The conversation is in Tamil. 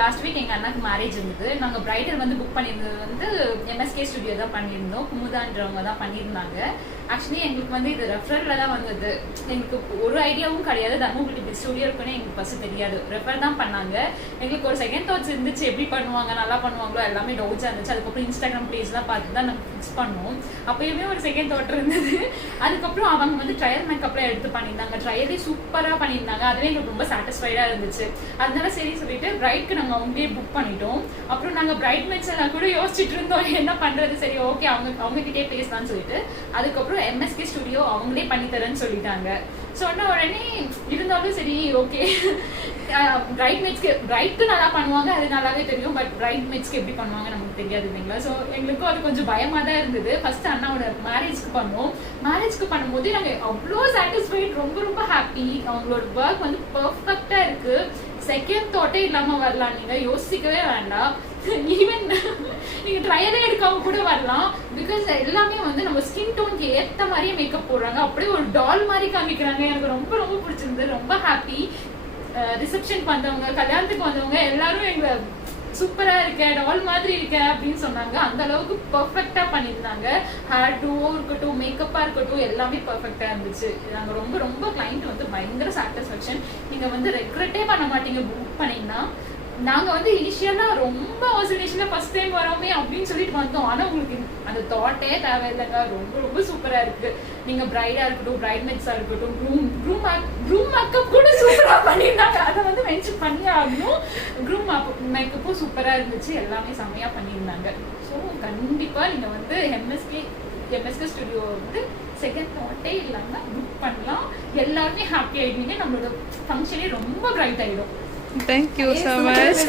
லாஸ்ட் வீக் எங்க அண்ணாக்கு மேரேஜ் இருந்தது. நாங்க பிரைடல் வந்து புக் பண்ணியிருந்தது வந்து MSK ஸ்டுடியோ தான் பண்ணியிருந்தோம். குமுதான்றவங்க தான் பண்ணியிருந்தாங்க. ஆக்சுவலி எங்களுக்கு வந்து இது ரெஃபரல்ல தான் வந்தது. எங்களுக்கு ஒரு ஐடியாவும் கிடையாது தர்மபுரி ஸ்டுடியோ இருக்குன்னு எங்களுக்கு ஃபர்ஸ்ட் தெரியாது. ரெஃபர் தான் பண்ணாங்க. எங்களுக்கு ஒரு செகண்ட் தாட்ஸ் இருந்துச்சு, எப்படி பண்ணுவாங்க, நல்லா பண்ணுவாங்களோ, எல்லாமே டவுட்ஸா இருந்துச்சு. அதுக்கப்புறம் இன்ஸ்டாகிராம் பேஜ்லாம் பார்த்து தான் நாங்கள் ஃபிக்ஸ் பண்ணோம். அப்பயுமே ஒரு செகண்ட் தாட் இருந்தது. அதுக்கப்புறம் அவங்க வந்து ட்ரையல் மேக்கப்லாம் எடுத்து பண்ணியிருந்தாங்க. ட்ரையலே சூப்பரா பண்ணியிருந்தாங்க. அதுவே எங்களுக்கு ரொம்ப சாட்டிஸ்ஃபைடா இருந்துச்சு. அதனால சரி சொல்லிட்டு பிரைட்க்கு நாங்க அவங்களே புக் பண்ணிட்டோம். அப்புறம் நாங்க பிரைட் மேட்ஸ் எல்லாம் கூட யோசிச்சுட்டு இருந்தோம் என்ன பண்றது. சரி ஓகே அவங்க கிட்டே பேசலாம்னு சொல்லிட்டு அதுக்கப்புறம் MSK ஸ்டுடியோ அவங்களே பண்ணி தரேன்னு சொல்லிட்டாங்க. சொன்ன உடனே இருந்தாலும் சரி ஓகே பிரைட்க்கு நல்லா பண்ணுவாங்க, அது நல்லாவே தெரியும். பட் பிரைட் மேட்ஸ்க்கு எப்படி பண்ணுவாங்க நமக்கு தெரியாது இல்லைங்களா. ஸோ எங்களுக்கும் அது கொஞ்சம் பயமா தான் இருந்தது. ஃபர்ஸ்ட் அண்ணாவோட மேரேஜ்க்கு பண்ணோம். மேரேஜ்க்கு பண்ணும்போது நாங்க அவ்வளோ சாட்டிஸ்ஃபைட், ரொம்ப ரொம்ப ஹாப்பி. அவங்களோட ஒர்க் வந்து பர்ஃபெக்டா இருக்கு. செகண்ட் தாட்டே இல்லாம வரலாம், நீங்க யோசிக்கவே வேண்டாம். ஈவன் நீங்க ட்ரையலே எடுக்காம கூட வரலாம். பிகாஸ் எல்லாமே வந்து நம்ம ஸ்கின் டோனுக்கு ஏத்த மாதிரியே மேக்கப் போடுறாங்க. அப்படியே ஒரு டால் மாதிரி காமிக்கிறாங்க. எனக்கு ரொம்ப ரொம்ப பிடிச்சிருந்தது, ரொம்ப ஹாப்பி. ரிசப்ஷனுக்கு வந்தவங்க, கல்யாணத்துக்கு வந்தவங்க எல்லாரும் எங்க சூப்பரா இருக்க, டால் மாதிரி இருக்க அப்படின்னு சொன்னாங்க. அந்த அளவுக்கு பெர்ஃபெக்டா பண்ணியிருந்தாங்க. ஹேர் டூவோ இருக்கட்டும், மேக்கப்பா இருக்கட்டும், எல்லாமே பெர்ஃபெக்டா இருந்துச்சு. நாங்க ரொம்ப ரொம்ப கிளைண்ட் வந்து பயங்கர சாட்டிஸ்ஃபேக்ஷன். நீங்க வந்து ரெக்ரெட்டே பண்ண மாட்டீங்க புக் பண்ணீங்கன்னா. நாங்க வந்து இனிஷியலா ரொம்ப ஆசோலேஷன்ல ஃபர்ஸ்ட் டைம் வரோமே அப்படின்னு சொல்லிட்டு வந்தோம். ஆனா உங்களுக்கு அந்த தாட்டே தேவையில்லைங்க. ரொம்ப ரொம்ப சூப்பரா இருக்கு. நீங்க பிரைடா இருக்கட்டும், பிரைட் மேட்ஸா இருக்கட்டும், க்ரூம் மேக்கப் கூட சூப்பரா பண்ணியிருந்தாங்க. அதை வந்து மென்ஷன் பண்ணி ஆகணும். க்ரூம் மேக்கப்பும் சூப்பரா இருந்துச்சு. எல்லாமே செம்மையா பண்ணியிருந்தாங்க. ஸோ கண்டிப்பா நீங்க வந்து MSK ஸ்டுடியோ வந்து செகண்ட் தாட்டே இல்லாம புக் பண்ணலாம். எல்லாருமே ஹாப்பி ஆயிடுவீங்க. நம்மளோட ஃபங்க்ஷனே ரொம்ப பிரைட் ஆயிடும். Thank you so much.